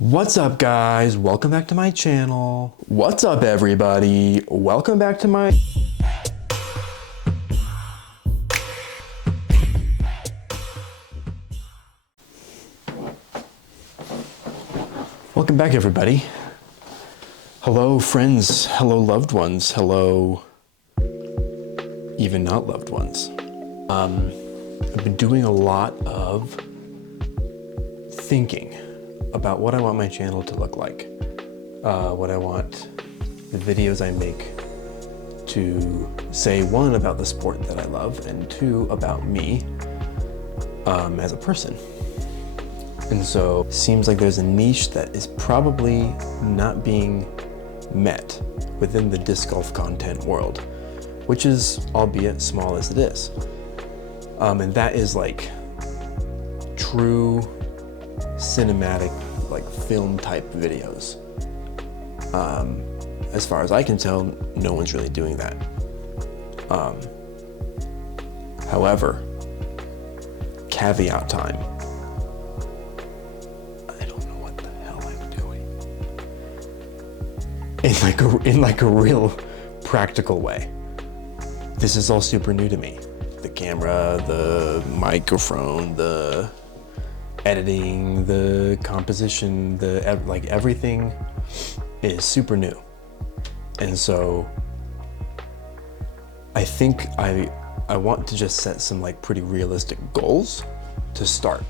What's up, guys? Welcome back to my channel. What's up, everybody? Welcome back to my... Welcome back, everybody. Hello, friends. Hello, loved ones. Hello, even not loved ones. I've been doing a lot of thinking about what I want my channel to look like, what I want the videos I make to say, one, about the sport that I love, and two, about me as a person. And so it seems like there's a niche that is probably not being met within the disc golf content world, which is, albeit small as it is. And that is like true cinematic, like film type videos. As far as I can tell, no one's really doing that. However, caveat time. I don't know what the hell I'm doing. In like a real practical way. This is all super new to me. The camera, the microphone, the editing, the composition, like everything is super new. And so I think I want to just set some like pretty realistic goals to start.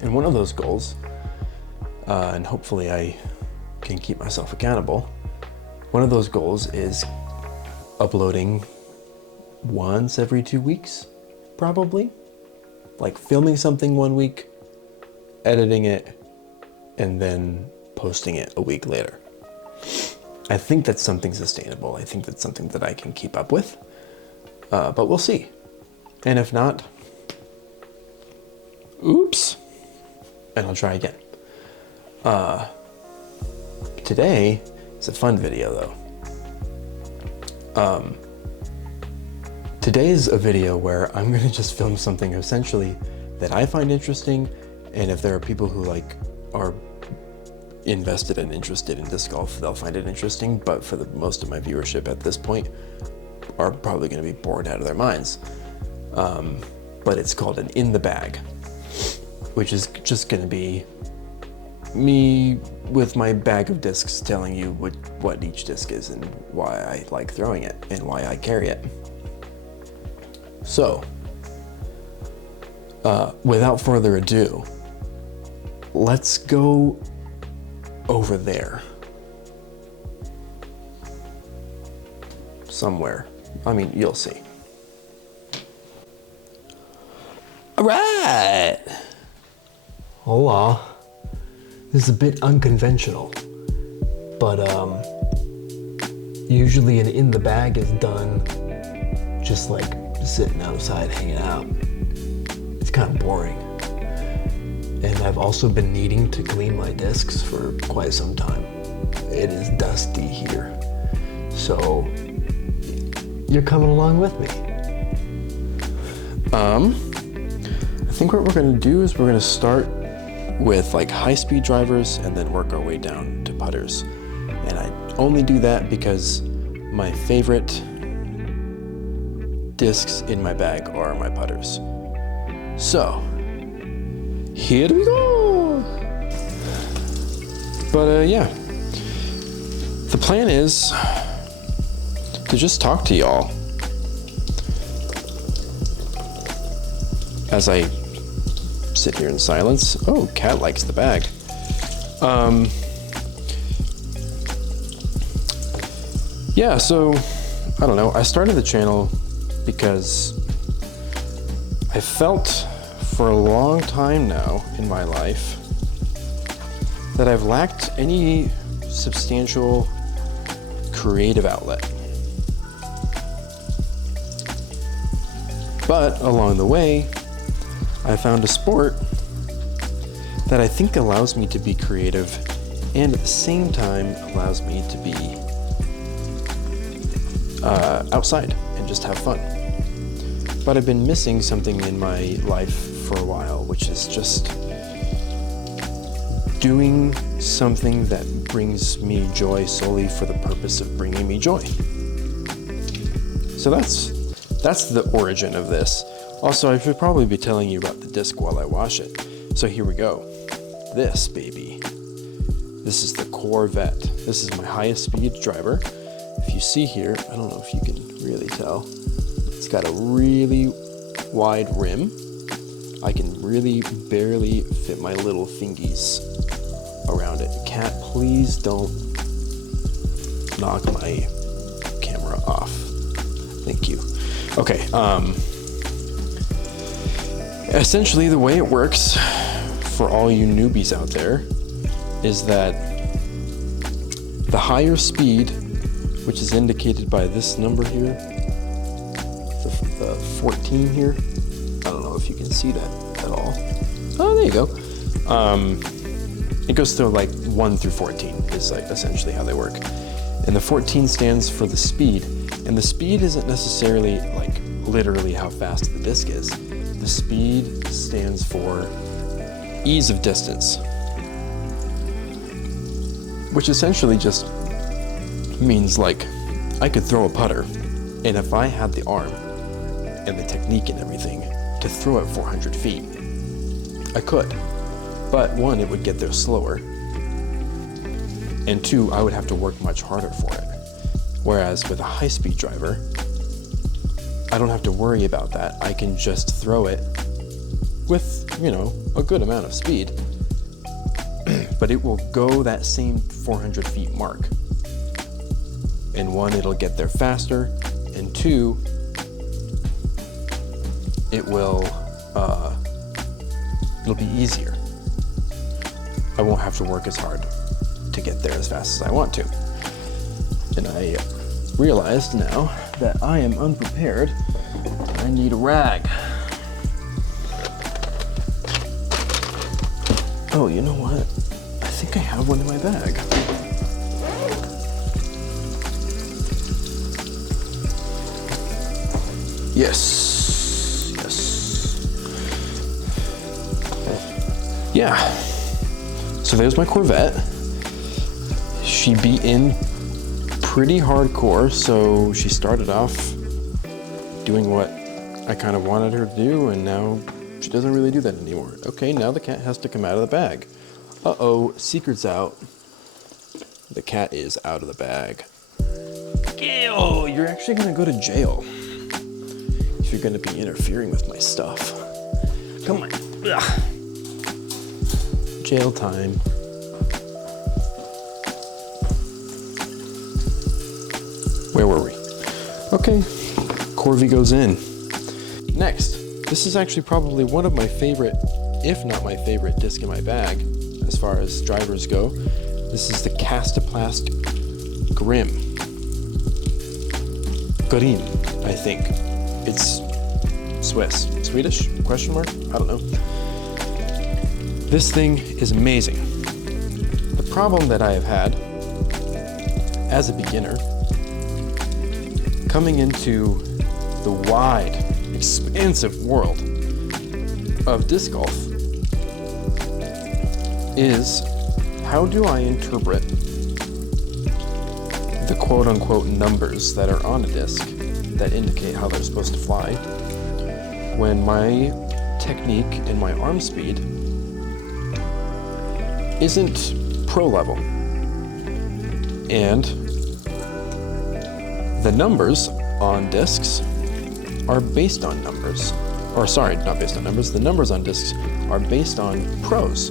And one of those goals, and hopefully I can keep myself accountable, one of those goals is uploading once every 2 weeks, probably. Like filming something 1 week, editing it, and then posting it a week later. I think that's something sustainable. I think that's something that I can keep up with, but we'll see. And if not, oops, and I'll try again. Today is a fun video though. Today's a video where I'm gonna just film something essentially that I find interesting, and if there are people who like are invested and interested in disc golf, they'll find it interesting, but for the most of my viewership at this point are probably gonna be bored out of their minds. But it's called an In the Bag, which is just gonna be me with my bag of discs telling you what each disc is and why I like throwing it and why I carry it. So, without further ado, let's go over there. Somewhere. I mean, you'll see. All right. Hola. This is a bit unconventional, but usually an In the Bag is done just like sitting outside hanging out. It's kind of boring. And I've also been needing to clean my discs for quite some time. It is dusty here. So you're coming along with me. I think what we're gonna do is we're gonna start with like high-speed drivers and then work our way down to putters. And I only do that because my favorite discs in my bag are my putters. So, here we go! But yeah, the plan is to just talk to y'all as I sit here in silence. Oh, Cat likes the bag. Yeah, so, I don't know, I started the channel because I felt for a long time now in my life that I've lacked any substantial creative outlet. But along the way, I found a sport that I think allows me to be creative and at the same time allows me to be outside and just have fun. But I've been missing something in my life for a while, which is just doing something that brings me joy solely for the purpose of bringing me joy. So that's the origin of this. Also, I should probably be telling you about the disc while I wash it. So here we go. This baby. This is the Corvette. This is my highest speed driver. If you see here, I don't know if you can really tell. It's got a really wide rim. I can really barely fit my little fingies around it. Cat, please don't knock my camera off. Thank you. Okay, essentially the way it works for all you newbies out there is that the higher speed, which is indicated by this number here, the 14 here, I don't know if you can see that at all. Oh, there you go. It goes through like 1 through 14 is like essentially how they work. And the 14 stands for the speed. And the speed isn't necessarily like literally how fast the disc is. The speed stands for ease of distance, which essentially just means like I could throw a putter, and if I had the arm and the technique and everything to throw it 400 feet, I could. But one, it would get there slower, and two, I would have to work much harder for it. Whereas with a high-speed driver, I don't have to worry about that. I can just throw it with, you know, a good amount of speed, but it will go that same 400 feet mark. And one, it'll get there faster, and two, it'll be easier. I won't have to work as hard to get there as fast as I want to. And I realized now that I am unprepared. I need a rag. Oh, you know what? I think I have one in my bag. Yes. Yeah. So there's my Corvette. She beat in pretty hardcore, so she started off doing what I kind of wanted her to do, and now she doesn't really do that anymore. Okay, now the cat has to come out of the bag. Uh-oh, secret's out. The cat is out of the bag. Ew, you're actually gonna go to jail if you're gonna be interfering with my stuff. Come on. Ugh. Jail time. Where were we? Okay, Corvy goes in. Next, this is actually probably one of my favorite, if not my favorite disc in my bag, as far as drivers go. This is the Castoplast Grimm. Grimm, I think. It's Swiss. Swedish? Question mark? I don't know. This thing is amazing. The problem that I have had as a beginner coming into the wide, expansive world of disc golf is, how do I interpret the quote-unquote numbers that are on a disc that indicate how they're supposed to fly when my technique and my arm speed isn't pro level? And the numbers on discs are based on numbers. Or sorry, not based on numbers. The numbers on discs are based on pros.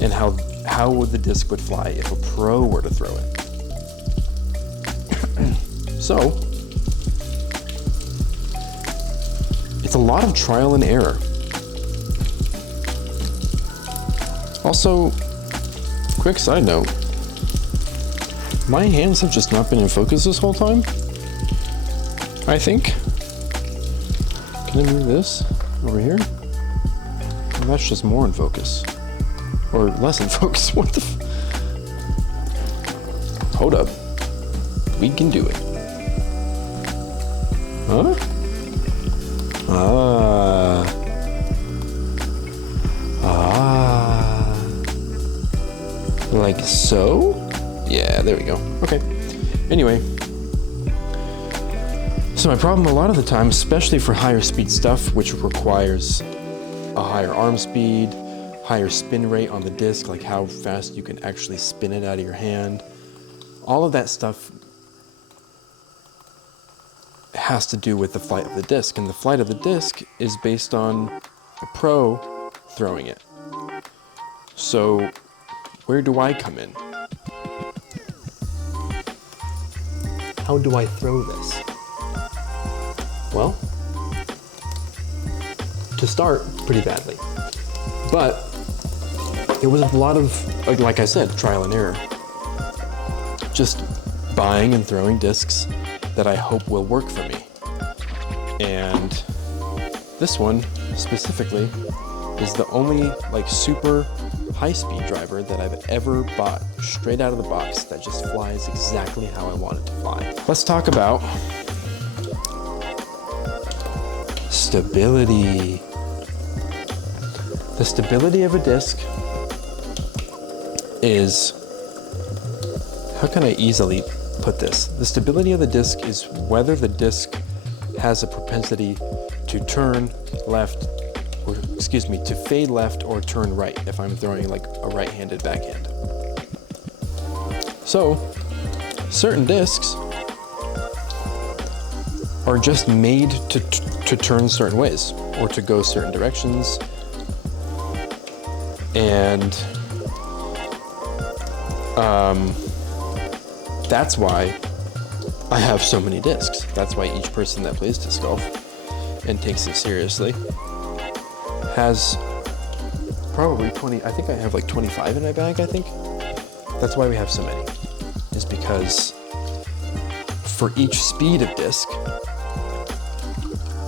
And how would the disc would fly if a pro were to throw it. So, it's a lot of trial and error. Also, quick side note, my hands have just not been in focus this whole time, I think. Can I move this over here? Well, that's just more in focus. Or less in focus, what the Hold up. We can do it. Huh? Ah. like so. Yeah, there we go. Okay. Anyway, so my problem a lot of the time, especially for higher speed stuff, which requires a higher arm speed, higher spin rate on the disc, like how fast you can actually spin it out of your hand, all of that stuff has to do with the flight of the disc, and the flight of the disc is based on a pro throwing it. So where do I come in? How do I throw this? Well, to start, pretty badly. But it was a lot of, like I said, trial and error. Just buying and throwing discs that I hope will work for me. And this one specifically is the only like super high-speed driver that I've ever bought straight out of the box that just flies exactly how I want it to fly. Let's talk about stability. The stability of a disc is, how can I easily put this? The stability of the disc is whether the disc has a propensity to turn left, or excuse me, to fade left or turn right if I'm throwing like a right-handed backhand. So, certain discs are just made to turn certain ways or to go certain directions. And that's why I have so many discs. That's why each person that plays disc golf and takes it seriously has probably 20, I think I have like 25 in my bag, I think. That's why we have so many, is because for each speed of disc,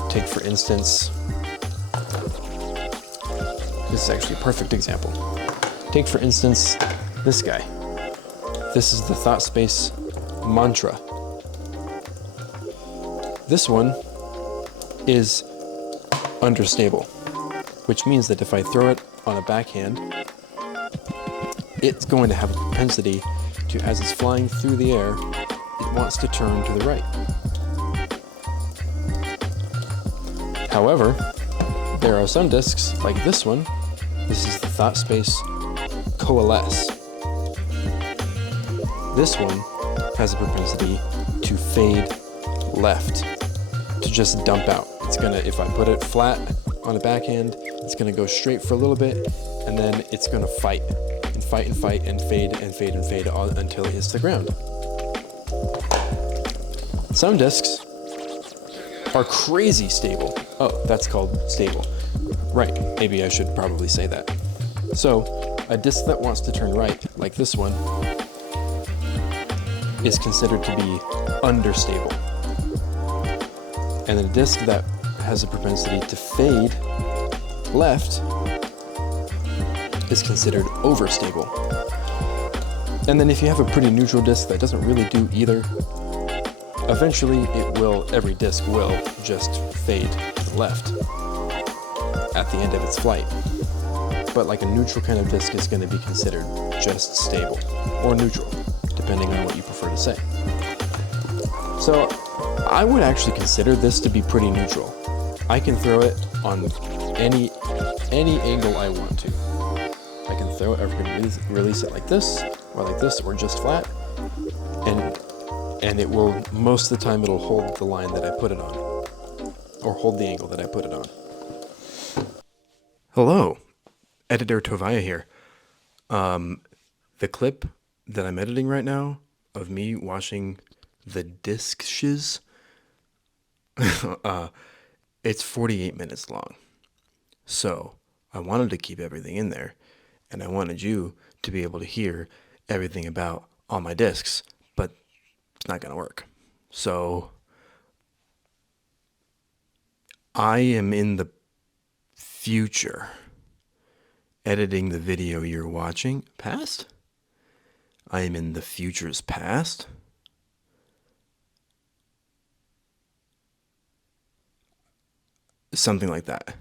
take for instance, this is actually a perfect example. Take for instance, this guy. This is the Thought Space Mantra. This one is understable, which means that if I throw it on a backhand, it's going to have a propensity to, as it's flying through the air, it wants to turn to the right. However, there are some discs, like this one. This is the Thought Space Coalesce. This one has a propensity to fade left, to just dump out. It's gonna, if I put it flat on a backhand, it's gonna go straight for a little bit, and then it's gonna fight and fight and fight and fade and fade and fade until it hits the ground. Some discs are crazy stable. Oh, that's called stable. Right, maybe I should probably say that. So, a disc that wants to turn right, like this one, is considered to be understable. And a disc that has a propensity to fade left is considered overstable. And then if you have a pretty neutral disc that doesn't really do either, eventually it will, every disc will just fade to the left at the end of its flight. But like a neutral kind of disc is going to be considered just stable or neutral, depending on what you prefer to say. So I would actually consider this to be pretty neutral. I can throw it on any angle I want to. I can throw it, I can release it like this, or just flat, and it will, most of the time it'll hold the line that I put it on, or hold the angle that I put it on. Hello, Editor Tovaya here. The clip that I'm editing right now of me washing the discs, it's 48 minutes long. So I wanted to keep everything in there, and I wanted you to be able to hear everything about all my discs, but it's not going to work. So I am in the future editing the video you're watching. Past? I am in the future's past. Something like that.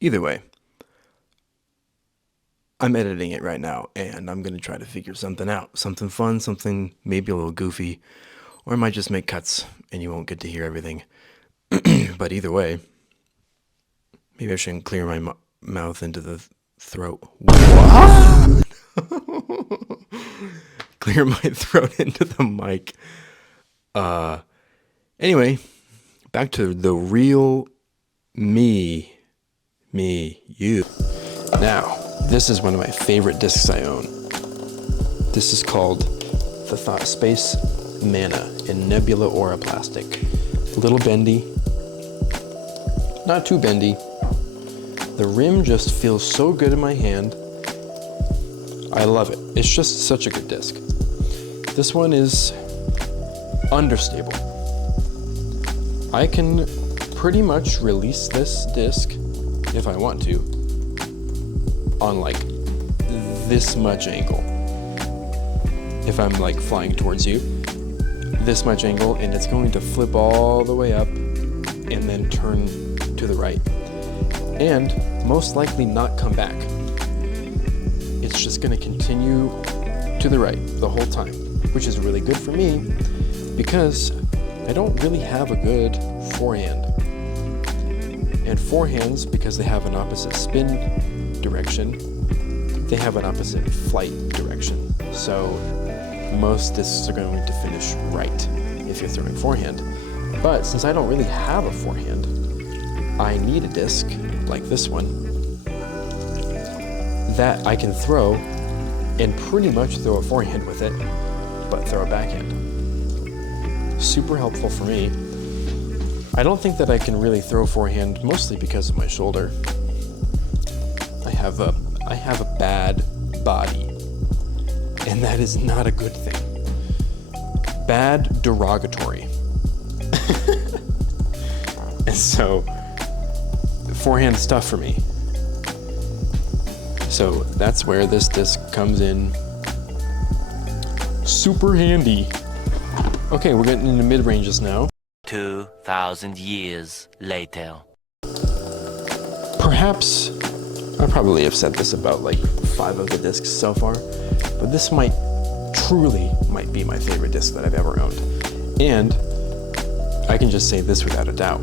Either way, I'm editing it right now, and I'm gonna try to figure something out. Something fun, something maybe a little goofy, or I might just make cuts and you won't get to hear everything. But either way, maybe I shouldn't clear my mouth into the throat. What? Clear my throat into the mic. Anyway, back to the real me, you. Now, this is one of my favorite discs I own. This is called the Thought Space Mana in Nebula Aura plastic. A little bendy, not too bendy. The rim just feels so good in my hand. I love it. It's just such a good disc. This one is understable. I can pretty much release this disc if I want to on like this much angle. If I'm like flying towards you, this much angle, and it's going to flip all the way up and then turn to the right. And most likely not come back. It's just going to continue to the right the whole time, which is really good for me because I don't really have a good forehand. And forehands, because they have an opposite spin direction, they have an opposite flight direction. So most discs are going to finish right if you're throwing forehand. But since I don't really have a forehand, I need a disc like this one that I can throw and pretty much throw a forehand with it, but throw a backhand. Super helpful for me. I don't think that I can really throw forehand, mostly because of my shoulder. I have a bad body, and that is not a good thing. Bad derogatory. And so, forehand stuff for me. So that's where this disc comes in super handy. Okay, we're getting into mid-ranges now. 2,000 years later. Perhaps, I probably have said this about like 5 of the discs so far, but this truly might be my favorite disc that I've ever owned. And I can just say this without a doubt.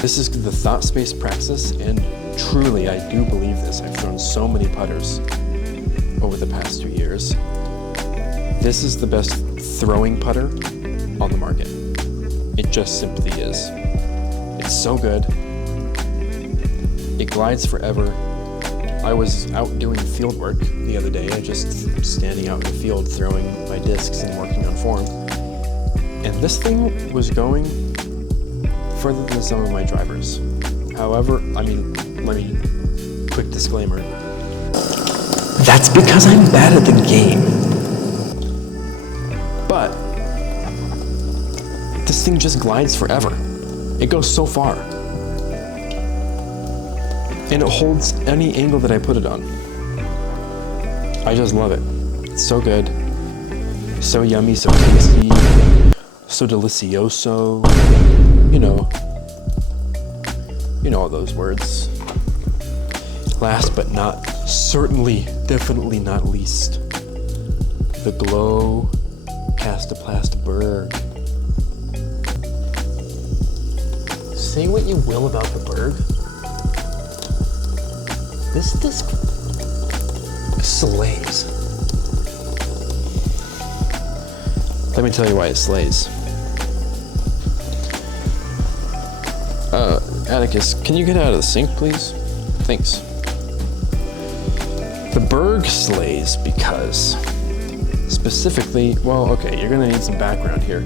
This is the Thought Space Praxis, and truly I do believe this. I've thrown so many putters over the past 2 years. This is the best throwing putter on the market. It just simply is. It's so good. It glides forever. I was out doing field work the other day. I just standing out in the field throwing my discs and working on form. And this thing was going further than some of my drivers. However, let me, quick disclaimer. That's because I'm bad at the game. But this thing just glides forever. It goes so far. And it holds any angle that I put it on. I just love it. It's so good. So yummy, so tasty, so delicioso. You know all those words. Last but not, certainly, definitely not least, the Glow Castoplast Berg. Say what you will about the Berg. This disc slays. Let me tell you why it slays. Atticus, can you get out of the sink, please? Thanks. The Berg slays because, specifically, well, okay, you're gonna need some background here.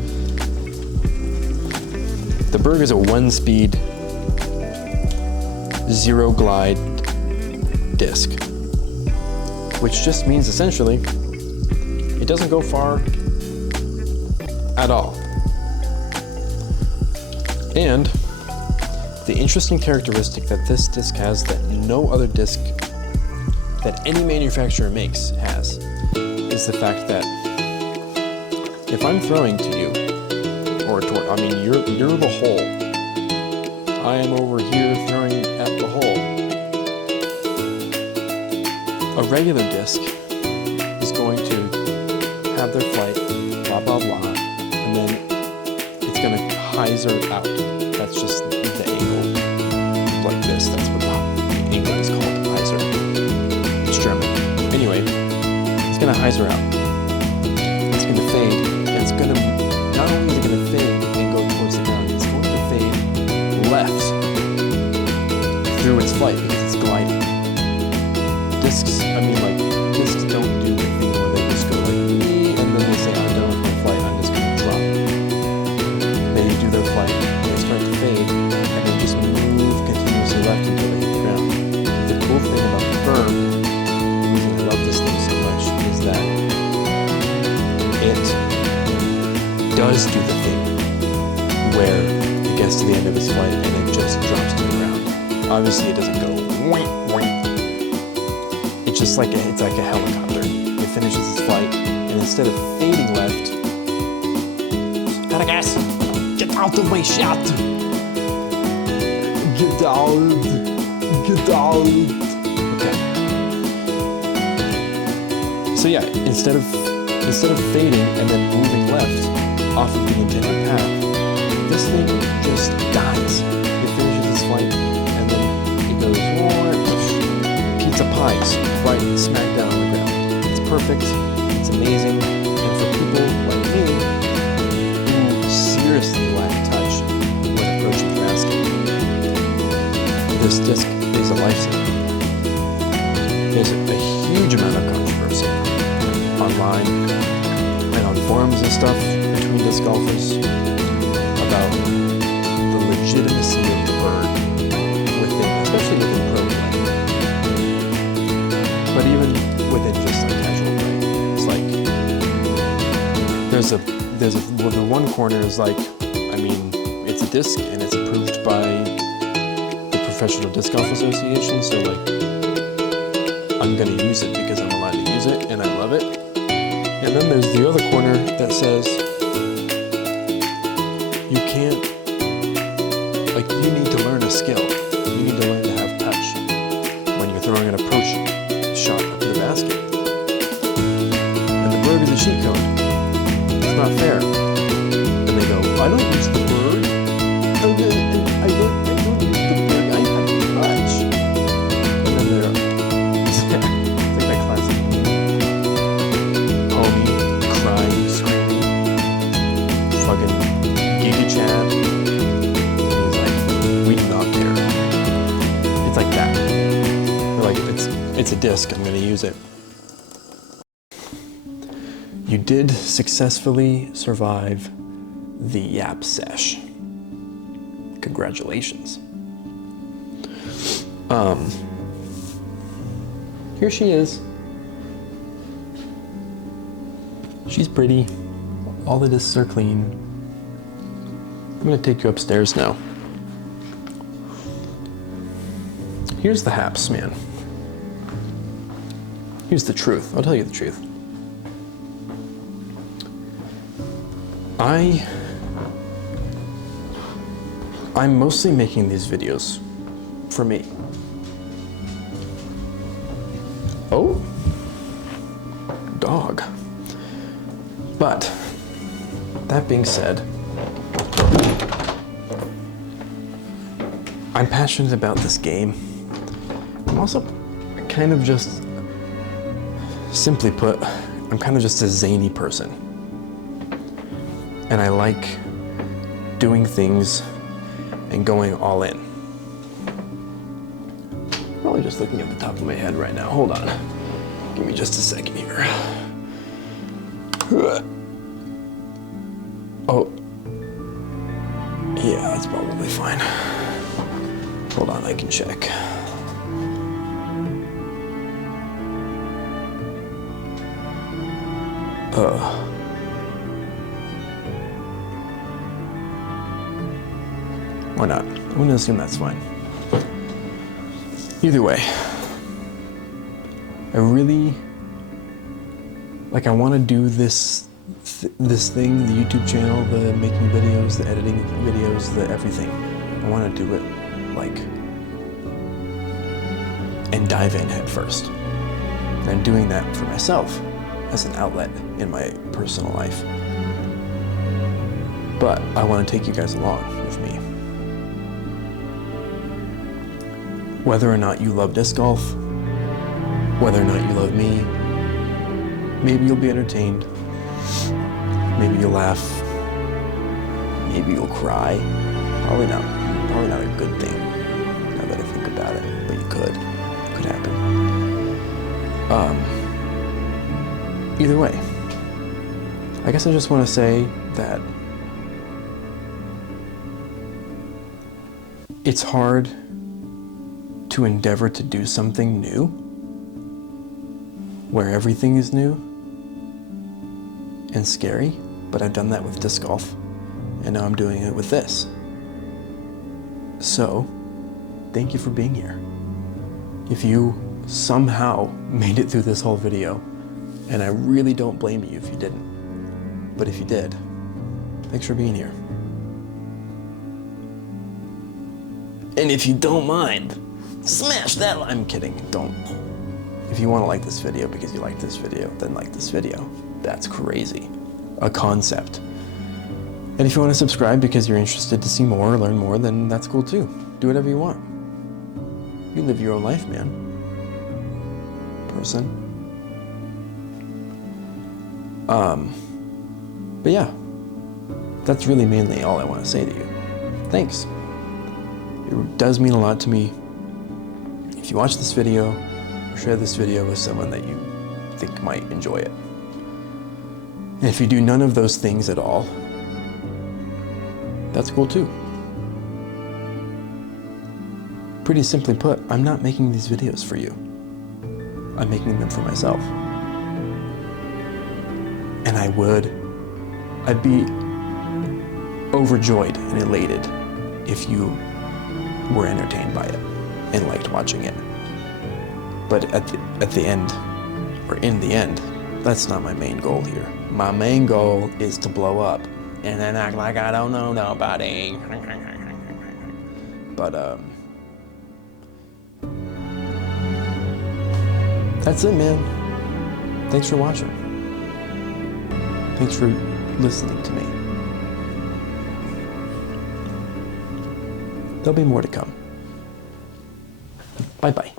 The Berg is a 1-speed, 0 glide disc, which just means essentially it doesn't go far at all. And the interesting characteristic that this disc has that no other disc that any manufacturer makes has is the fact that if I'm throwing to you, or you're the hole. I am over here throwing at the hole. a regular disc is going to have their flight, blah, blah, blah, and then it's going to hyzer out. That's just the angle, like this. That's what the angle is called, hyzer. It's German. Anyway, it's going to hyzer out. It's going to fade, and it's going to, not only is it going to fade and go towards the ground, it's going to fade left through its flight because it's gliding. Discs don't do the thing where they just go like, "Wee," and then they say, "I'm done with my flight, I'm just going to drop." They do their flight, and they start to fade, and they just move continuously left until they hit the ground. The cool thing about the bird, the reason I love this thing so much, is that it does do the thing where it gets to the end of its flight and it just drops to the ground. Obviously, it doesn't go wink, wink. It's just like it's like a helicopter. It finishes its flight, and instead of fading left, gotta gas, get out the way, shot. Get out, get out. Okay. So yeah, instead of fading and then moving left off of the intended path, this thing just dies. It finishes its flight, and then it goes pizza pies right smack down on the ground. It's perfect. It's amazing. And for people like me who seriously lack touch when approaching the basket, this disc is a lifesaver. There's a huge amount of controversy online and on forums and stuff between disc golfers about the legitimacy of the bird especially within pro play. But even within just like casual play, it's like well, the one corner is like, I mean, it's a disc and it's approved by the Professional Disc Golf Association, so like I'm gonna use it because I'm allowed to use it and I love it. And then there's the other corner that says you can't, like, you need to learn a skill. You need to learn to have touch when you're throwing an approach shot up to the basket. And the bird is a cheat code. It's not fair. And they go, I don't use the bird. I don't use the bird. I have touch. And then they're, it's like that classic homie crying, screaming, fucking Giga Chad. He's like, we do not care. It's like that. They're like, it's a disc, I'm gonna use it. You did successfully survive the Yap Sesh. Congratulations. Here she is. She's pretty. All the discs are clean. I'm gonna take you upstairs now. Here's the haps, man. Here's the truth. I'll tell you the truth. I'm mostly making these videos for me. Oh, dog. But that being said, I'm passionate about this game. I'm also kind of just, simply put, I'm kind of just a zany person. And I like doing things and going all in. Probably just looking at the top of my head right now. Hold on. Give me just a second here. Oh. Yeah, that's probably fine. Hold on, I can check. Why not? I'm gonna assume that's fine. Either way, I really, like, I want to do this thing, the YouTube channel, the making videos, the editing videos, the everything. I want to do it, like, and dive in head first. And I'm doing that for myself as an outlet in my personal life. But I want to take you guys along with me. Whether or not you love disc golf, whether or not you love me, maybe you'll be entertained, maybe you'll laugh, maybe you'll cry. Probably not a good thing, now that I think about it, but you could. It could happen. Either way, I guess I just want to say that it's hard to endeavor to do something new where everything is new and scary, but I've done that with disc golf, and now I'm doing it with this. So, thank you for being here. If you somehow made it through this whole video, and I really don't blame you if you didn't, but if you did, thanks for being here. And if you don't mind, smash that. I'm kidding, don't. If you want to like this video because you like this video, then like this video. That's crazy. A concept. And if you want to subscribe because you're interested to see more or learn more, then that's cool too. Do whatever you want. You live your own life, man. Person. But yeah, that's really mainly all I want to say to you. Thanks. It does mean a lot to me if you watch this video or share this video with someone that you think might enjoy it. And if you do none of those things at all, that's cool too. Pretty simply put, I'm not making these videos for you. I'm making them for myself. And I'd be overjoyed and elated if you were entertained by it and liked watching it. But at the end, or in the end, that's not my main goal here. My main goal is to blow up and then act like I don't know nobody. But that's it, man. Thanks for watching. Thanks for listening to me. There'll be more to come. Bye-bye.